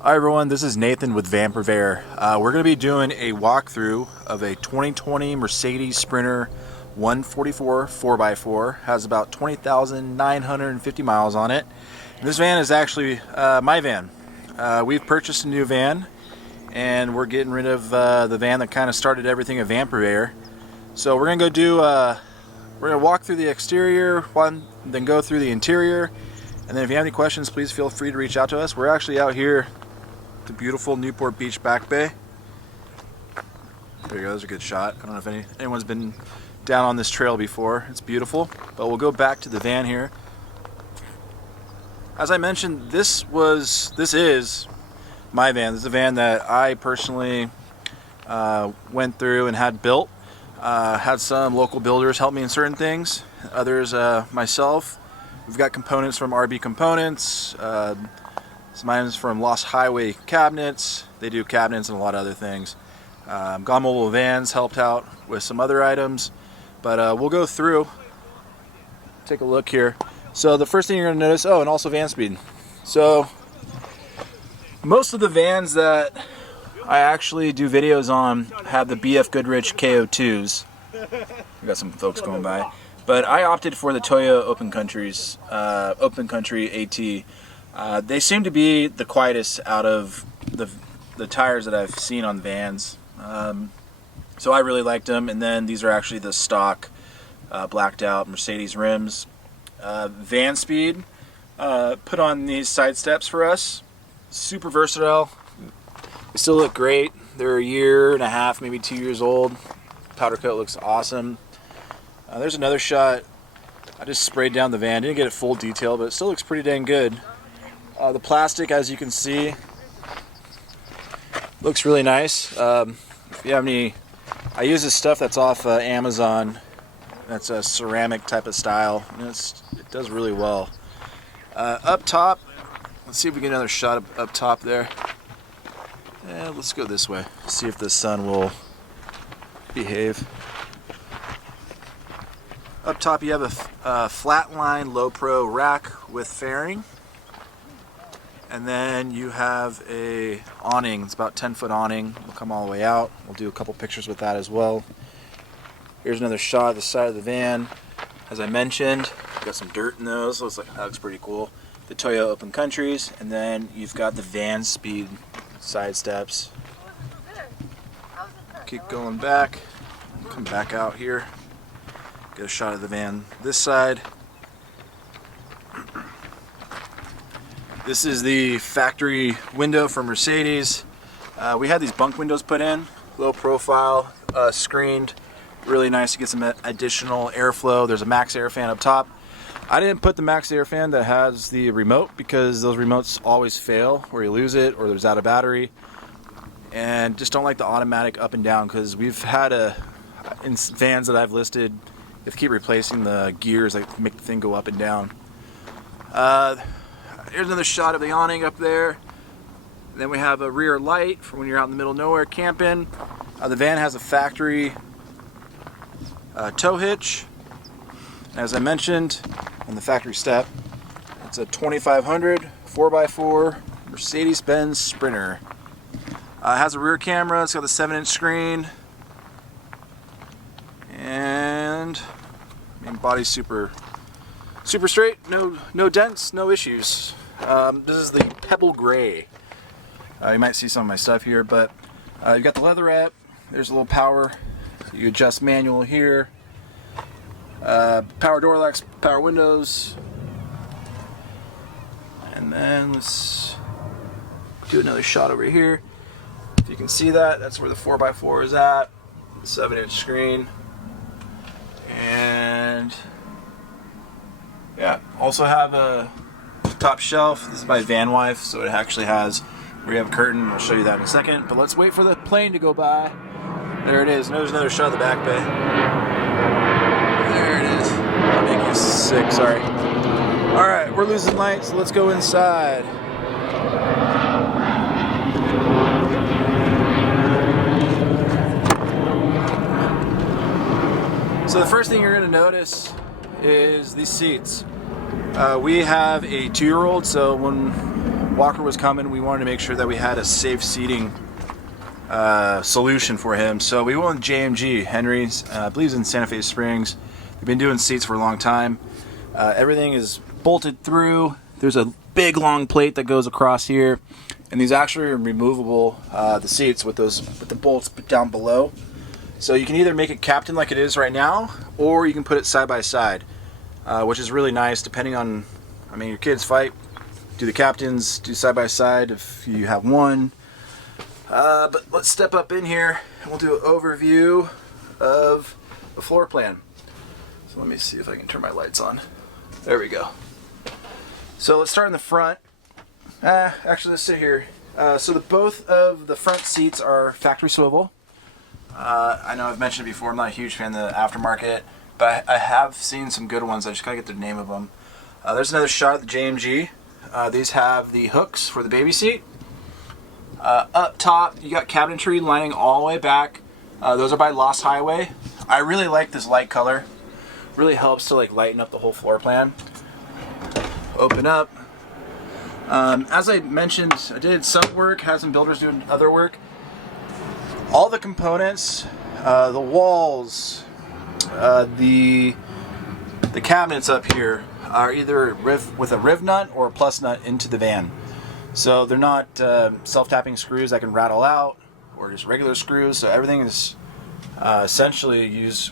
Hi everyone, this is Nathan with Campervan. We're going to be doing a walkthrough of a 2020 Mercedes Sprinter 144 4x4. Has about 20,950 miles on it. And this van is actually my van. We've purchased a new van and we're getting rid of the van that kind of started everything at Campervan. So we're going to we're going to walk through the exterior, then go through the interior. And then if you have any questions, please feel free to reach out to us. We're actually out here the beautiful Newport Beach back bay. There you go, there's a good shot. I don't know if anyone's been down on this trail before. It's beautiful. But we'll go back to the van here. As I mentioned, this is my van. This is a van that I personally went through and had built. Had some local builders help me in certain things. Others myself. We've got components from RB Components. Some items from Lost Highway Cabinets. They do cabinets and a lot of other things. Gone Mobile Vans helped out with some other items. But we'll go through, take a look here. So the first thing you're going to notice, and also van speed. So most of the vans that I actually do videos on have the BF Goodrich KO2s. We got some folks going by. But I opted for the Toyo Open Country AT. They seem to be the quietest out of the tires that I've seen on vans. So I really liked them. And then these are actually the stock blacked out Mercedes rims. Van speed, put on these side steps for us. Super versatile. They still look great. They're a year and a half, maybe 2 years old. Powder coat looks awesome. There's another shot. I just sprayed down the van. Didn't get it full detail, but it still looks pretty dang good. The plastic, as you can see, looks really nice. If you have any, I use this stuff that's off Amazon. That's a ceramic type of style. And it does really well. Up top, let's see if we get another shot up top there. Let's go this way. See if the sun will behave. Up top you have a flatline low pro rack with fairing. And then you have a awning. It's about 10-foot awning. We'll come all the way out. We'll do a couple pictures with that as well. Here's another shot of the side of the van. As I mentioned, got some dirt in those. That looks pretty cool. The Toyo Open Countries, and then you've got the van speed side steps. Keep going back. Come back out here. Get a shot of the van this side. This is the factory window from Mercedes. We had these bunk windows put in, low profile, screened. Really nice to get some additional airflow. There's a max air fan up top. I didn't put the max air fan that has the remote because those remotes always fail, or you lose it, or there's out of battery. And just don't like the automatic up and down because we've had in vans that I've listed, you have to keep replacing the gears that make the thing go up and down. Here's another shot of the awning up there. And then we have a rear light for when you're out in the middle of nowhere camping. The van has a factory tow hitch. As I mentioned on the factory step, it's a 2500 4x4 Mercedes-Benz Sprinter. It has a rear camera. It's got the 7-inch screen. And body's super straight, no dents, no issues. This is the Pebble Gray. You might see some of my stuff here, but you've got the leatherette. There's a little power. You adjust manual here. Power door locks, power windows. And then let's do another shot over here. If you can see that, that's where the 4x4 is at. 7-inch screen. And yeah, also have a top shelf. This is my van wife, so it actually has where you have a curtain. I'll show you that in a second. But let's wait for the plane to go by. There it is. There's another shot of the back bay. There it is. I'll make you sick. Sorry. All right, we're losing light, so let's go inside. So the first thing you're going to notice is these seats. We have a 2-year-old, so when Walker was coming, we wanted to make sure that we had a safe seating solution for him. So we went with JMG, Henry's, I believe it's in Santa Fe Springs. They've been doing seats for a long time. Everything is bolted through. There's a big long plate that goes across here, and these actually are removable, the seats with the bolts down below. So you can either make it captain like it is right now, or you can put it side by side, which is really nice depending on, I mean, your kids fight, do the captains, do side by side if you have one. But let's step up in here and we'll do an overview of the floor plan. So let me see if I can turn my lights on. There we go. So let's start in the front. Actually, let's sit here. So both of the front seats are factory swivel. I know I've mentioned it before, I'm not a huge fan of the aftermarket, but I have seen some good ones. I just gotta get the name of them. There's another shot of the JMG. These have the hooks for the baby seat. Up top, you got cabinetry lining all the way back. Those are by Lost Highway. I really like this light color. Really helps to like lighten up the whole floor plan. Open up. As I mentioned, I did some work, had some builders doing other work. All the components, the walls, the cabinets up here are either with a riv nut or a plus nut into the van. So they're not self-tapping screws that can rattle out, or just regular screws. So everything is essentially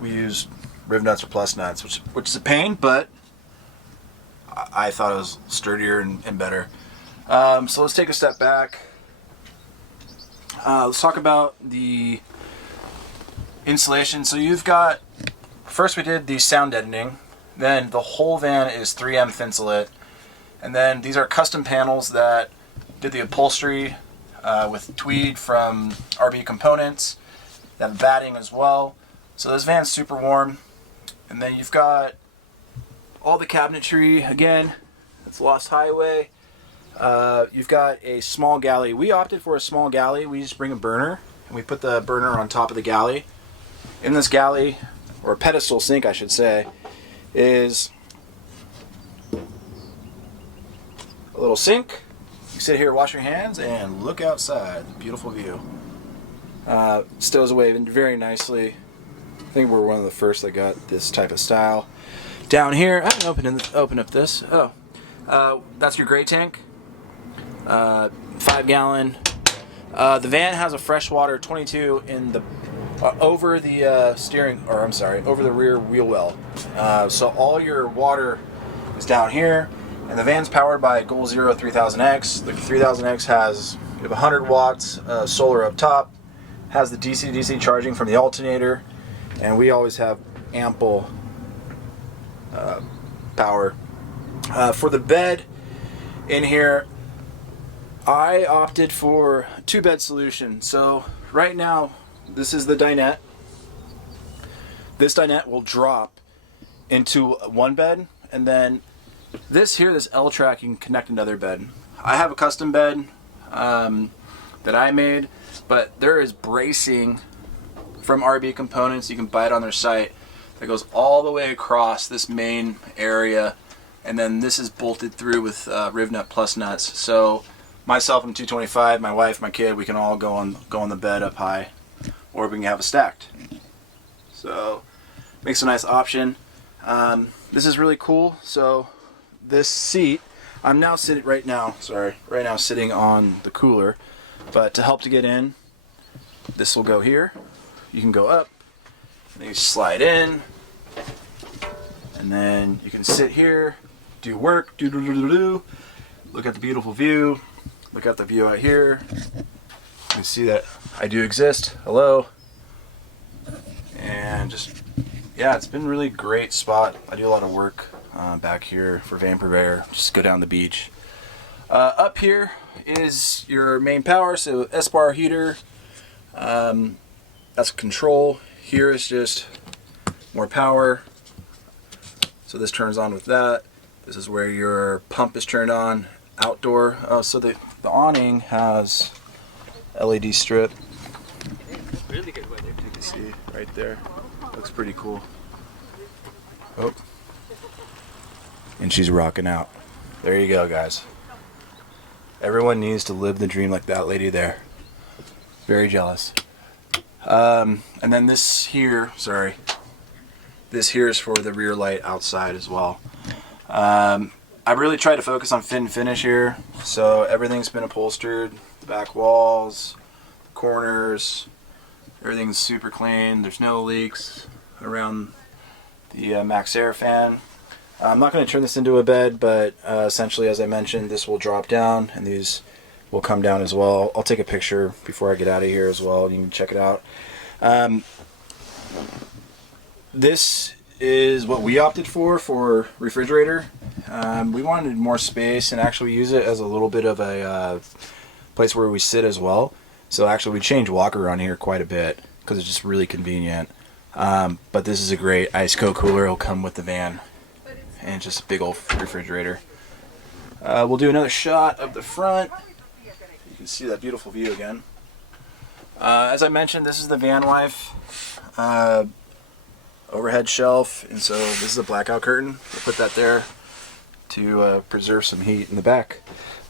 we use riv nuts or plus nuts, which is a pain, but I thought it was sturdier and better. So let's take a step back. Let's talk about the insulation. So you've got, first we did the sound deadening, then the whole van is 3M Thinsulate, and then these are custom panels that did the upholstery with tweed from RB Components. They have batting as well. So this van's super warm. And then you've got all the cabinetry, again, it's Lost Highway. You've got a small galley. We opted for a small galley. We just bring a burner and we put the burner on top of the galley. In this galley, or pedestal sink I should say, is a little sink. You sit here, wash your hands, and look outside. Beautiful view. Stows away very nicely. I think we're one of the first that got this type of style. Down here, I can open up this. Oh, that's your gray tank. 5 gallon. The van has a freshwater 22 in the over the steering, or I'm sorry, over the rear wheel well. So all your water is down here, and the van's powered by Goal Zero 3000X. The 3000X has, you have 100 watts solar up top, has the DC-DC charging from the alternator, and we always have ample power. For the bed in here, I opted for a 2-bed solution. So right now, this is the dinette. This dinette will drop into one bed, and then this here, this L-track, you can connect another bed. I have a custom bed that I made, but there is bracing from RB Components. You can buy it on their site. That goes all the way across this main area, and then this is bolted through with riv nut plus nuts. So myself and 225, my wife, my kid, we can all go on the bed up high, or we can have it stacked. So makes a nice option. This is really cool. So this seat, I'm now sitting right now sitting on the cooler, but to help to get in, this will go here. You can go up, and you slide in, and then you can sit here, do work, look at the beautiful view, look at the view out here. You can see that I do exist. Hello. And just, yeah, it's been a really great spot. I do a lot of work back here for Van Purveyor. Just go down the beach. Up here is your main power, so S-bar heater. That's control. Here is just more power. So this turns on with that. This is where your pump is turned on. Outdoor. So the awning has LED strip. Really good weather. You can see right there. Looks pretty cool. Oh. And she's rocking out. There you go, guys. Everyone needs to live the dream like that lady there. Very jealous. And then this here, sorry. This here is for the rear light outside as well. I really tried to focus on fit and finish here. So everything's been upholstered. The back walls, the corners, everything's super clean. There's no leaks around the Max Air fan. I'm not going to turn this into a bed, but essentially, as I mentioned, this will drop down and these will come down as well. I'll take a picture before I get out of here as well. You can check it out. This is what we opted for refrigerator. We wanted more space and actually use it as a little bit of a place where we sit as well. So actually we change walker around here quite a bit because it's just really convenient. But this is a great ice cold cooler. It'll come with the van. And it's just a big old refrigerator. We'll do another shot of the front. You can see that beautiful view again. As I mentioned, this is the van life overhead shelf, and so this is a blackout curtain. We'll put that there to preserve some heat in the back.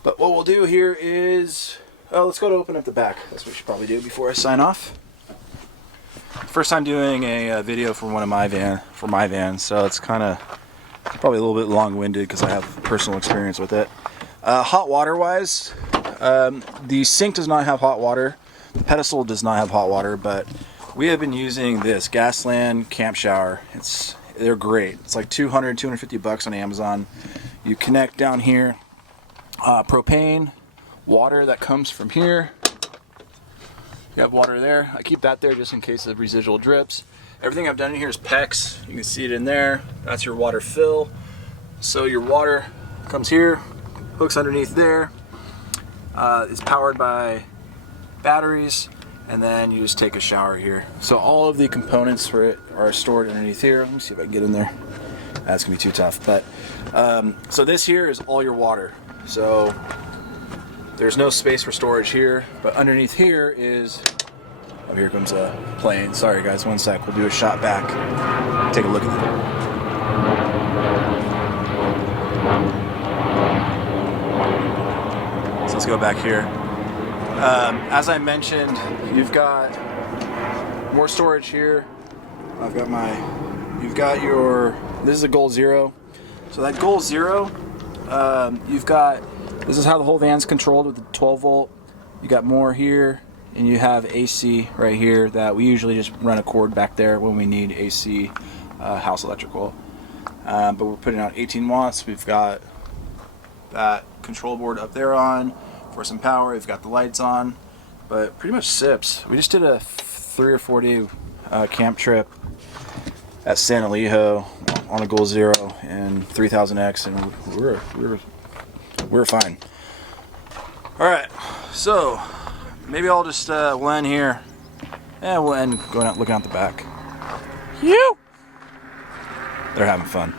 But what we'll do here is, let's go to open up the back. That's what we should probably do before I sign off. First time doing a video for my van, so it's kind of probably a little bit long-winded because I have personal experience with it. Hot water wise, the sink does not have hot water. The pedestal does not have hot water, but we have been using this Gasland camp shower. They're great. It's like $250 on Amazon. You connect down here, propane, water that comes from here. You have water there. I keep that there just in case of residual drips. Everything I've done in here is PEX. You can see it in there. That's your water fill. So your water comes here, hooks underneath there. It's powered by batteries, and then you just take a shower here. So all of the components for it are stored underneath here. Let me see if I can get in there. That's gonna be too tough. But so this here is all your water. So there's no space for storage here, but underneath here is, oh, here comes a plane. Sorry guys, one sec. We'll do a shot back. Take a look at it. So let's go back here. As I mentioned, you've got more storage here. You've got your, this is a Goal Zero. So that Goal Zero, this is how the whole van's controlled with the 12 volt. You got more here, and you have AC right here that we usually just run a cord back there when we need AC house electrical. But we're putting out 18 watts. We've got that control board up there on for some power. We've got the lights on, but pretty much sips. We just did a 3 or 4 day camp trip at San Elijo on a Goal Zero and 3000X, and we're fine. All right, so maybe I'll just we'll end here. Yeah, we'll end going out looking out the back. You. They're having fun.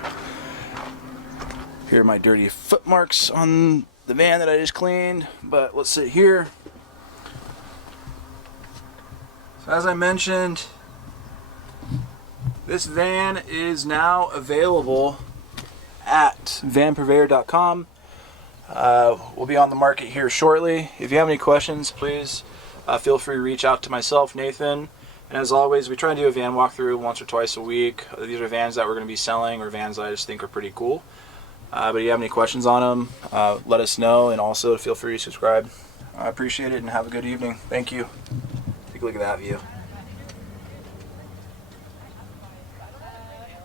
Here are my dirty foot marks on the van that I just cleaned, but let's sit here. So as I mentioned, this van is now available at vanpurveyor.com. We'll be on the market here shortly. If you have any questions, please feel free to reach out to myself, Nathan. And as always, we try to do a van walkthrough once or twice a week. These are vans that we're going to be selling, or vans that I just think are pretty cool. But if you have any questions on them, let us know, and also feel free to subscribe. I appreciate it, and have a good evening. Thank you. Take a look at that view.